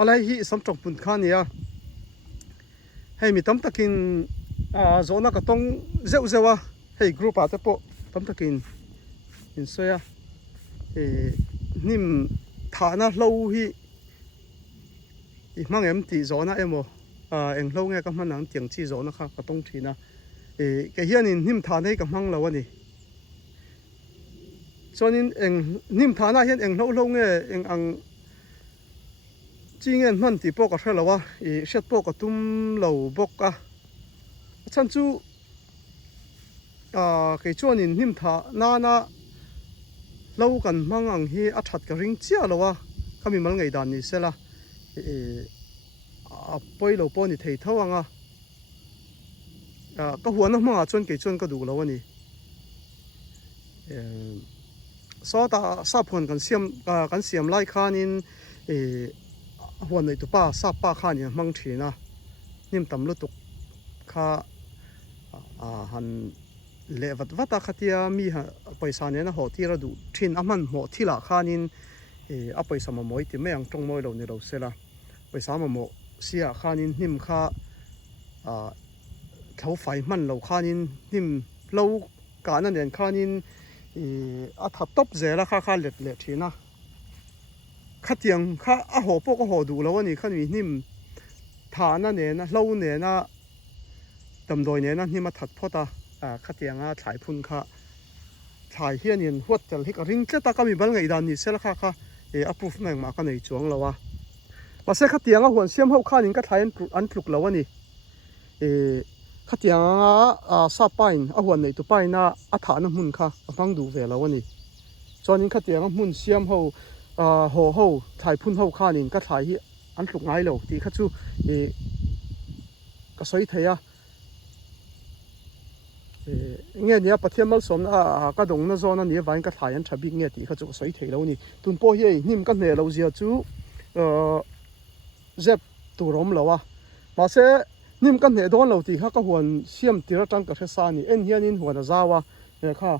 alai hi sam tong pun khania hei mi tam takin zona ka tong zeu zewa hei group ate po tam takin in soya hnim thahna hlo hi i hmang em ti zona emo eng hlo nge ka hmanang tiang chi zona kha ka tong thina ke hianin hnim thahna hi ka hmang lo ani chonin eng hnim thahna hian eng hlo nge eng ang chi nge hman ti po ka hrelawa i hret po ka tum lo bok a chan chu ke chuanin hnim thahna na lo kan hmang ang hi a that ka ring chia lowa kami mal ngai dan ni sela a poilo po ni thei tho anga ka huan hmanga chon ke chon ka du lo ani so ta sa phon kan siam lai khanin huan nei tu pa sa pa khan ni hmang thina nim tam lu tuk kha han levat vata khatia mi ha paisa ne na ho ti ra du thin aman mo thila khanin a paisa ma moi ti me ang tong moi lo ni lo sela paisa ma mo sia khanin hnim kha thau fai man lo khanin hnim lo ka na nen khanin a thap top zela kha let le thina khatiang kha a ho po ko ho du lo ani khan mi hnim thahna ne na hlo ne na tam doi ne na hnim a that phota khatianga thlai phun kha thlai hianin huat tel hi ka ring tleta ka mi bal ngai dan ni sel kha approve meng ma ka nei chuang lawa pase khatianga huan siam ho khanin ka thlai an thluk lo ani khatianga sa pain a huan nei tu paina a thahna hmun kha a hmang du ve lo ani chuanin khatianga hmun siam ho ho thlai phun ho khanin ka thlai hi an thluk ngai lo ti kha chu ka soi theya nghe nia pathiam mal som ka dong na zona ni vain ka thlai an thabi nge ti kha chu soi thei lo ni tun po hi hnim ka ne lo zia chu zep tu rom lawa ma se hnim ka ne don lo ti kha ka huan siam tira tang ka thesa ni en hianin huan a zawa kha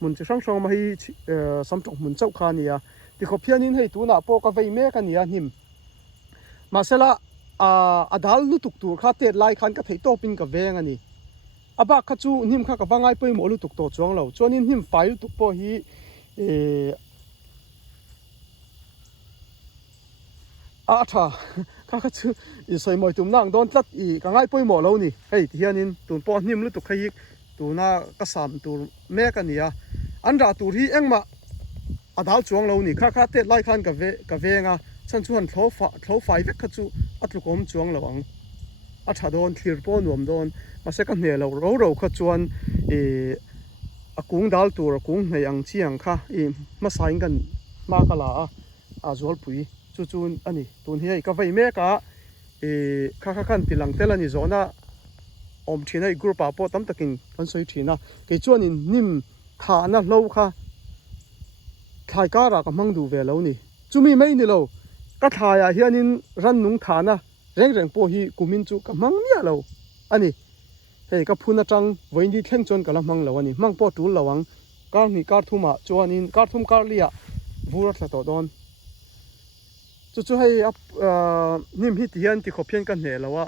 mun chi sang sang ma hi sam tok mun chau kha ni a ti kho phianin hei tu na po ka vei me ka ni a hnim ma se la adal lu tuk tur kha te lai khan ka thei to pin ka veng ani aba kha chu hnim kha ka bangai poi mo lu tuk to chuang lo chuanin hnim fai lu tuk po hi tha kha chu i soi moi tum nang don tlat i ka ngai poi mo lo ni hei ti hianin tun po hnim lu tuk khai tu na ka sam tur me ka nia an ra tur hi engma adal chuang lo ni kha te lai khan ka venga chan chuan thlo fai vek kha chu atlukom chuang lo ang a tha don thlir po nuam don ma se ka hne lo ro kha chuan a kung dal tur kung nei ang chiang kha ma sain kan ma ka la a zol pui chu chun ani tun hi ka vai me ka kha khan tilang tel ani zona om thina i group a po tam takin kan soi thina ke chuan in hnim thahna hlo kha thlai ka ra ka hmang du ve lo ni chumi mai ni lo ka thlaya hianin ran nung thahna reng po hi kumin chu ka hmang nia lo ani hei ka phuna tang voini thleng chon kala hmang lo ani hmang po tul lawang kar ni kar thuma chuanin kar thum kar lia vura thla to don chu hei hnim hi tian ti khophian ka hne lawa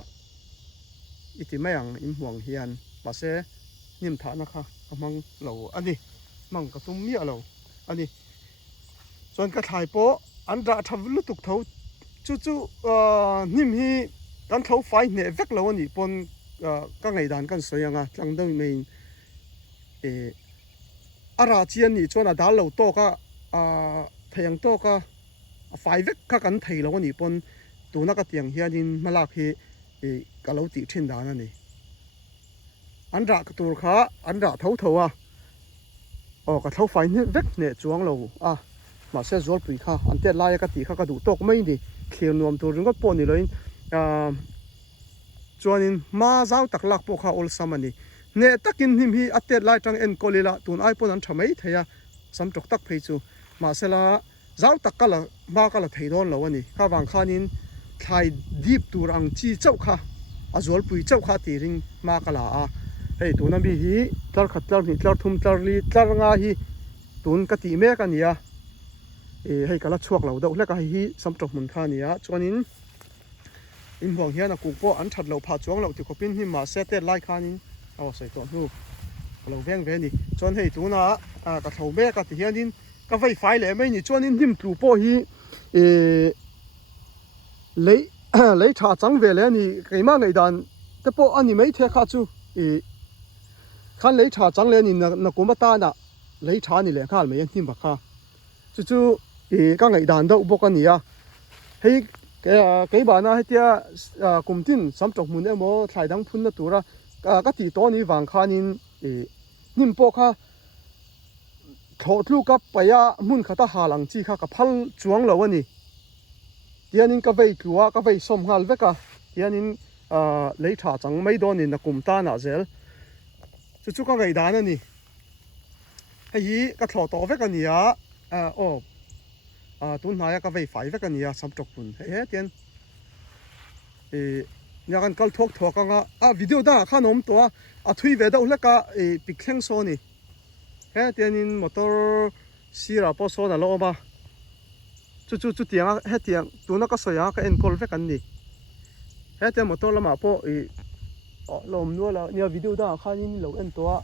iti mayang in huang hian pase hnim thahna kha ka hmang lo ani mang ka tum mi alo ani chuan ka thlai po an ra thav lu tuk tho chu hnim hi kan thlo fai hne vek lo ani pon ka ngai dan kan soyanga tlang dang mein ara chian ni chuan a dal lo to ka theyang to ka fai vek ka kan thei lo ani pon tuna ka tiang hianin malak hi ka lo ti thin dan ani an ra ka tur kha an ra tho a ka thlo fai hne vek ne chuang lo ma se zol pui kha an te lai ka ti kha ka du tok mai ni khel nuam tur ring ko ni loin chuanin ma zau tak lak po kha ol samani ne takin hnim hi atet lai tang en kolila tun ai pon an thamai theya sam tok tak phei chu ma sela zau tak kala ma kala thei don lo ani kha wang khanin thlai deep tur ang chi chau kha azol pui chau kha ti ring ma kala hei tuna mi hi tlar khat tlar ni tlar thum tlar li tlar nga hi tun ka ti me ka nia hei kala chuak lo do hleka hi samtok mun kha nia chuanin in huang hian a kung po an that lo pha chuang lo ti khopin hnim ma setet lai khanin aw sai ton hu lo veng ve ni chuan hei tuna ka thau me ka ti hianin ka vai fai le mai ni chuanin hnim tu po hi lấy trà trắng về lên thì cái mà người đàn cái bộ anh mấy thế khác chú khăn lấy trà trắng lên thì nó cũng bắt ta nè lấy trà này lên khăn mấy anh tìm bạc ha chú các người đàn đâu bộ cái này à hay cái bà na hay tia cùng tin sắm chọc muốn em mo thay đăng phun nó tụ ra cái tỷ to này vàng khăn in nim bộ ha thọ lu cấp bây giờ muốn khát hà lăng chi khát cái phăng chuang lâu anh hianin ka vei tlua ka vei som hal veka hianin lấy tha chang mai don in na kum ta na zel chu ka ngai dan ani hei ka thlo to veka nia tun haya ka vei fai veka nia sam tok pun he tian nya kan kal thok thok nga video da khanom to a thui ve da ulaka pikheng so ni he tianin motor sira po so na lo ba chú tiếng hết tiếng tú nó có sợi cái encol với cái gì hết tiếng một tô là mà po lồng nữa là nhiều video đó khai nhìn lồng en to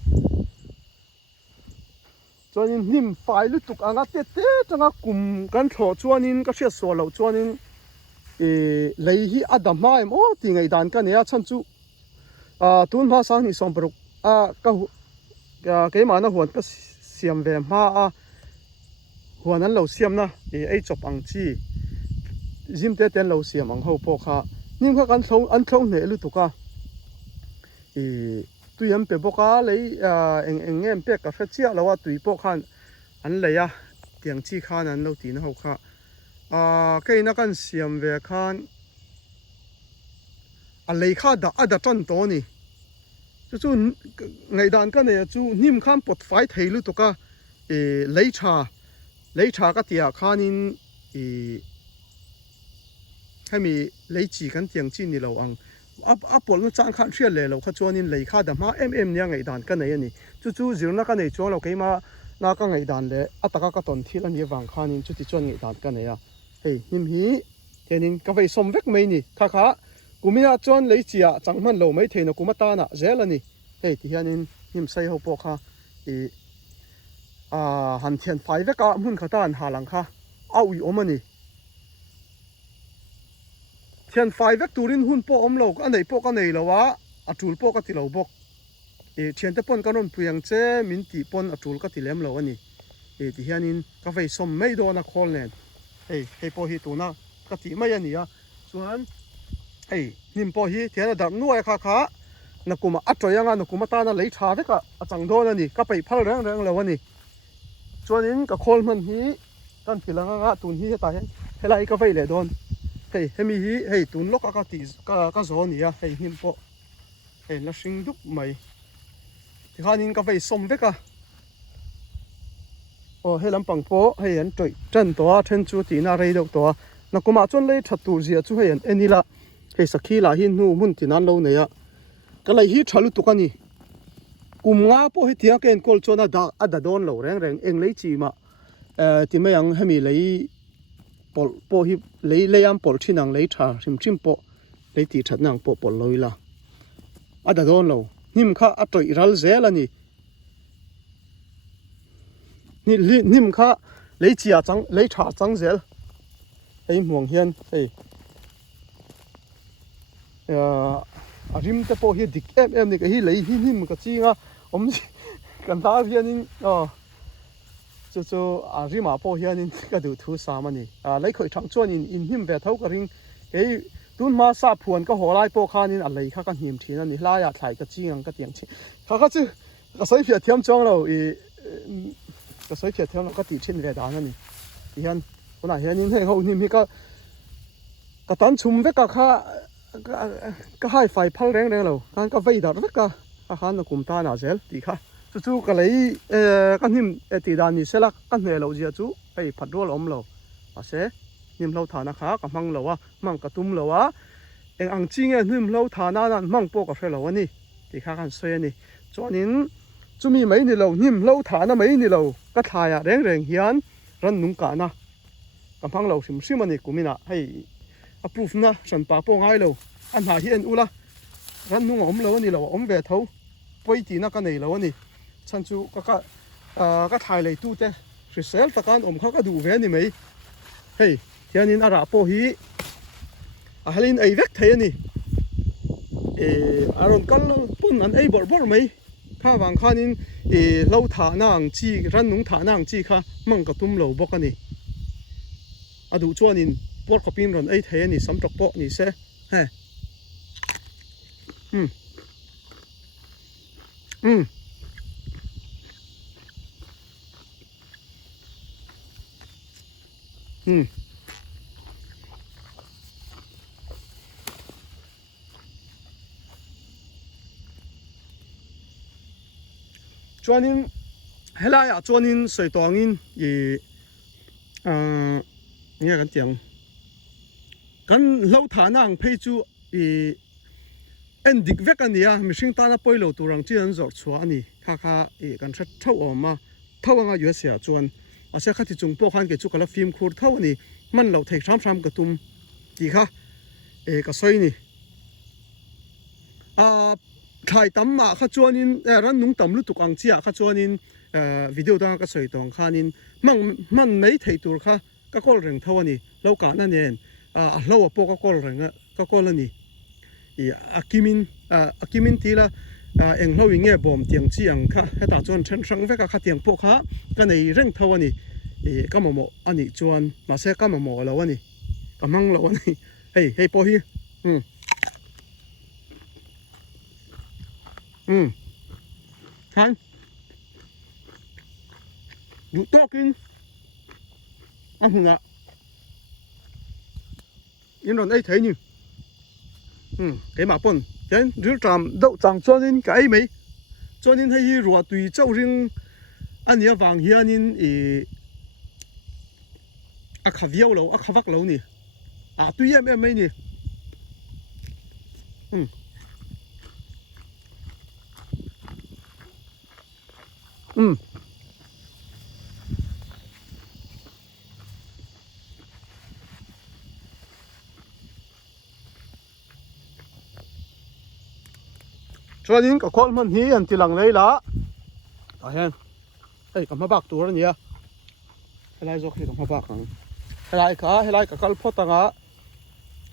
cho nên nim phải lúc tục ăn tết tết cho nó cùng cái thọ cho nên cái chuyện sổ lẩu cho nên lấy hi adam mai mà thì ngày đàn cái này chân chú tuôn hoa sáng thì xong bực cái mà nó hoàn cái xiêm về ma hoàn anh lâu xiêm na ấy chụp bằng chi zim tết tên lâu xiêm bằng hậu po kha nhưng các anh thong này lúc tục tụi em bé bốc lấy anh em bé cà phê chia là tụi bốc khan anh lấy tiếng chi khan anh lâu tí nó hậu kha cái nó cần xiêm về khan lấy kha đã chân to nè chú ngày đàn cái này chú nim khan bột phải thấy lúc tục lấy trà cái tiệc khanin hay mi lấy chỉ cái tiếng chi này lâu ăn bộ nó chẳng khăn chuyện lệ lâu khát cho nên lấy khá đam ha em nha ngày đàn cái này nè chú riêng nó cái này cho lâu cái mà nó cái ngày đàn lệ tất cả các tuần thì là như vàng khanin chú thì cho ngày đàn cái này hey nim hi thế nên cái vậy xôm vét mấy nè khá cũng mình cho lấy chỉ chẳng man lâu mấy thế nó cũng mất ta nè dễ là nè hey thì nên nim say hậu bộ kha hành thiền phải với cả muốn khát ăn hà lăng kha ao ủy ôm anh thiền phải với turin hun po ôm lâu anh này po cái này lâu chul po cái thì lâu bốc thiền tập pon cái nón phuyang che min ti pon chul cái thì lem lâu anh thì hianin cái vậy xôm mấy đô na khol nè hey po hi tu na cái thì mấy anh chuan nim po hi thiền là đam nuôi kha nó cũng rồi anh nó cũng ta nó lấy trà với cả chẳng đô nè cái phải phal rang lâu anh cho nên cái khol mình hi kan philang nga tun hi ta hen helai ka vai le don hemi hi tun lok ka ti ka zo ni him po la sing duk mai thì khanin ka vai som veka lampang po an toi chân to then chu ti na rei dok to na kuma chon le thatu zia chu an enila sakhi la hin nu mun tinan lo ne ya ka lai hi thalu tu kani kumnga po hi tiang ken kol chona da don lo reng eng lei chi ma ti mai ang hemi lei pol po hi lei am pol thinang lei tha rim po lei ti that nang po pol loila ada don lo nim kha atoi ral zel ani nim kha lei chi chang lei tha chang zel muang hian rim te po hi dik em ni ka hi lei hi nim ka chi nga om kan ta hianin chu rima po hianin ka du thu sam ani lei khoi thang chuan in him ve thau ka ring tun ma sa phuan ka holai po khanin lei kha ka hnim thin ani hlaya thlai ka chingang ka tiang chi kha chu ka soi phia thiam chong lo ka soi phia thiam lo ka ti thin ve dan ani hian ona hianin hei ho hnim hi ka tan chum ve ka kha cái hai phải phăng reng lâu kan cái vây đó rất cả khan nó cũng ta nào zel thì kha chú cái lấy cái nim thì đàn ni sẽ là cái này lâu gì chú phải phát đua lắm lâu sẽ nim lâu thà na khá cái măng lâu măng cái tum lâu em ăn chi nghe nim lâu thà na măng po cái phải lâu anh thì kha kan xoay anh cho nên chú mi mấy ni lâu nim lâu thà na mấy ni lâu cái thà reng hiền ran nung cả na kam phang lo sim sim ani kumina hei approve na san pa po ngai lo an ha hi en ula ran nu om lo ani lo om ve tho poi ti na ka nei lo ani chan chu ka thai lei tu te resel takan om kha ka du ve ni mai hei hianin ara po hi a halin ei vek thei ani aron kal pun an ei bor bor mai kha wang khanin lo tha nang chi ran nung tha nang chi kha mang ka tum lo bok ani adu chuanin por kopin ron ei thei ani sam tok po ni se he chuanin helaya chuanin soitawngin nghe kan tiang kan lo thana ang phei chu en dik vek ania mihring tana poilo turang chian zor chua ani kha kan that tho oma thawanga usia chuan ase khati chung po khan ke chu kala film khur tho ani man lo thei tham ka tum ti kha ka soi ni thai tam ma kha chuanin ran nung tam lu tuk ang chia kha chuanin video da ka soi tong khanin man mei thei tur kha ka kol reng tho ani lo ka na nen lo po ka kol reng ka kol ani akimin tila eng lo inge bom tiang chi ang kha heta chuan chen sang ve ka tiang po kha ka nei reng tho ani kamamo ani chuan ma se kamamo lo ani kamang lo ani hei po hi han du tokin hunga in ron ei thei ni cái mà pon đến rửa tràm đậu tràng cho nên cái mấy cho nên hay rùa tùy châu riêng anh nhớ vàng hiền nên khá viêu lâu khá vắc lâu nè tùy em mấy nè cho nên cái con mình hi anh chỉ lằng lấy lá, hen, đây cầm bạc tuổi rồi nhỉ, cái này rồi khi cầm bạc hàng, cái này cái cal pot tanga,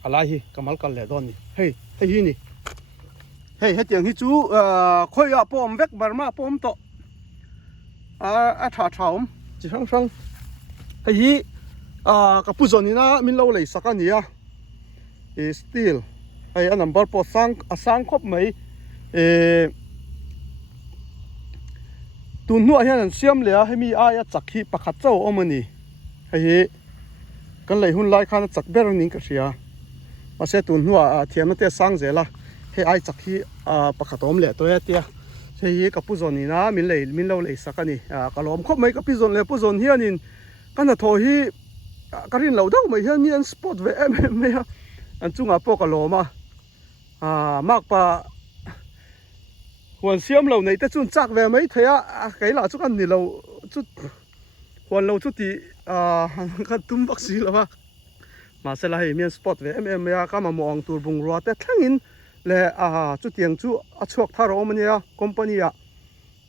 cái này hi cầm al lẻ đòn nhỉ, hey hi nhỉ, hey tiếng hi chú khơi à pom vek barma pom to, thả chỉ sang, hey hi cái puzon này na min lâu lấy sắc anh nhỉ, steel, hey anh nằm bảo pot sang khop mấy tuần nua hiện xiêm lẽ hay mi ai chắc khi bạc khát châu ôm anh hay cái lấy hun lại khăn chắc bèn nín cái gì mà sẽ tuần nua thiam nó te sang dễ la hay ai chắc khi bạc khát ôm lẽ tôi tia hay cái puzon này na min lâu lấy sắc anh cái lom khóc mấy cái puzon hiện nín cái nào thôi hi cái riêng lâu đâu mấy hiện mi sport về em mấy anh chung à po cái lom mắc pa hoàn xiêm lâu này ta chun chắc về mấy thế cái là chút ăn thì lâu chút hoàn lâu chút thì cái tum bác sĩ là mà sẽ là miền sport về em cái mà mong tour bung ruột te thang in le chút tiền chút chuộc thà rồi mình ya company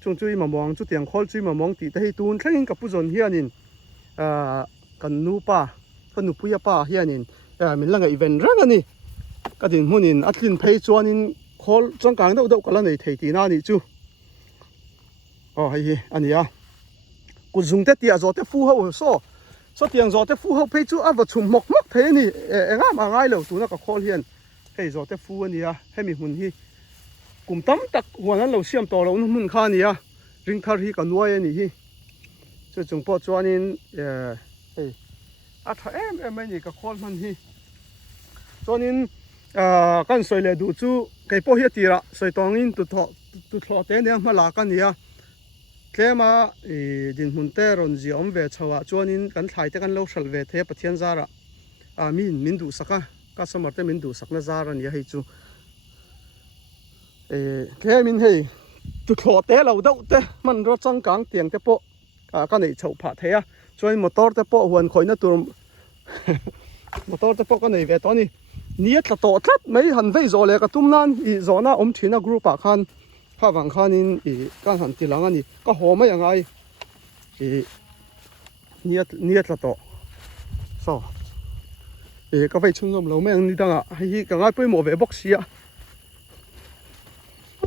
chung chui mà mong chút tiền call chui mà mong thì thấy tuôn thang in cái puzon hiền in kan nu puya pa hiền in mình là cái event rất là nè cái दिन muốn in atlin pay chuan in call trong càng đâu cái là này thấy tí na nị chú hay anh à cú dùng tết tiệt rồi tết phu hậu so tiền rồi tết phu hậu pay chú ăn vào chum mọc thế nị mà ngay lâu tú nó có call hiền hay rồi tết phu anh hay mình hun hi cùng tắm tắc hoàn anh lâu xiêm to lâu nó mun khan nị ring thar hi cả nuôi anh hi cho chúng po chuan in hay thà em mấy nị cái call man hi cho nên kan soi le du chu cái po hi tira soi tong in tu thọ te ne ma la kan nia tlema din mun te ron ji om ve chawa chuanin kan thlai te kan lo hral ve the pathian zara min du saka customer te min du sakna zara nia hei chu ke min hei tu thọ te lo deuh te man ro chang kang tiang te po ka nei chho pha the chuan motor te po huan khoina tur motor te pok nei ve to ni niat la to tlat mai han vei zo le ka tum nan I zona thina group a khan kha wang khan in kan han tilang ani ka ho mai angai niat la to so ka vei chung ngom lo mai ang ni danga hi ka ngai pui mo ve box sia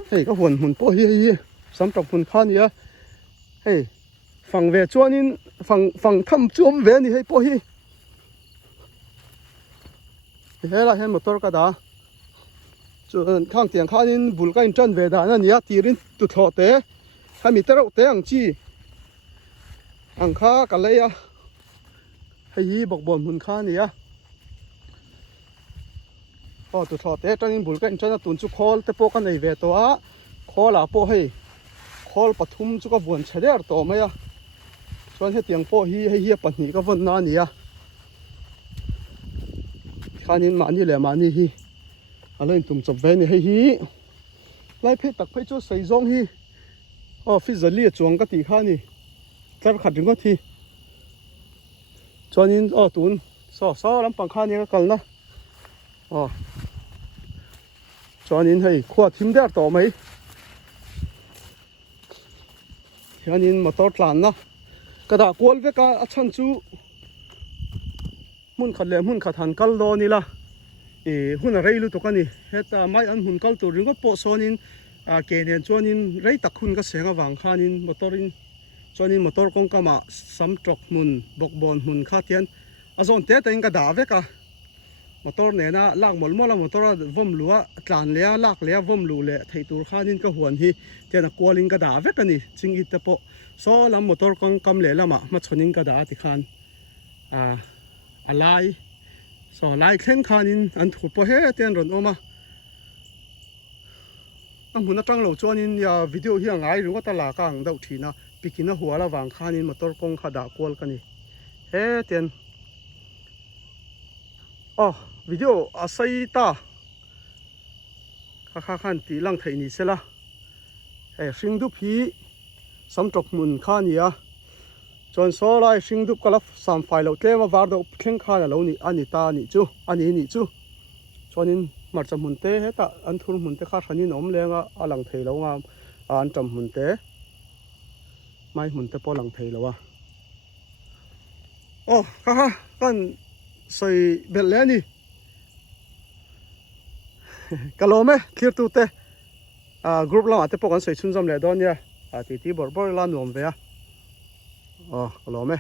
hey ka hun po hi sam tok hun khan ya hey phang ve chuan in phang tham chum ve ni hei po hi hela hen motor ka da chuan khang tiang khan in bul ka in tran ve da na nia tirin tu thlo te ha mi tero te ang chi ang kha ka le ya hei bok bon hun kha ni ya tu thlo te tran in bul ka in tran tun chu khol te po ka nei ve to a khol a po hei khol pathum chu ka buan chheder to mai a chuan he tiang po hi pahnih ka von na ni a khanin mani le mani hi aloin tum chop ve ni hei hi lai phe tak phei chu sei zong hi physically chuang ka ti kha ni tlar khat ring ko thi chuanin tun so lam pang kha ni ka kalna chuanin hei khua thim der to mai hianin motor tlan na kada kwal ve ka achan chu mun khat le mun khat han kal do ni la hun reilu to kani heta mai an hun kal to ring ko po sonin ke nen chuanin rei tak hun ka senga wang khanin motorin chuanin motor kong kama sam trok mun bok bon mun kha tian azon te ta inga da ve ka motor ne na lak mol mola motor vom luwa tlan le lak le vom lu le thei tur khanin ka huan hi tena kwalin ka da ve ka ni ching it te po so lam motor kong kam le lama ma chonin ka da ti khan alai so lai khen khanin an thu po he ten ron oma ang huna tang lo chuanin ya video hi angai ru ta la kang dau thina pikina huala wang khanin motor kong kha da kwal ka ni he ten video asai ta kha khan ti lang thei ni sela hring du phi sam tok mun khania chon so lai hring du kala sam fai lo tlema war do thleng kha la lo ni ani ta ni chu ani ni chu chonin mar cham mun te heta an thur mun te kha thanin om lenga alang thei lo nga an cham mun te mai mun te po lang thei lo wa kha kan soi bel le ni kalome clear tu te group la te po kan soi chun jam le don ya ti bor la nom ve kalome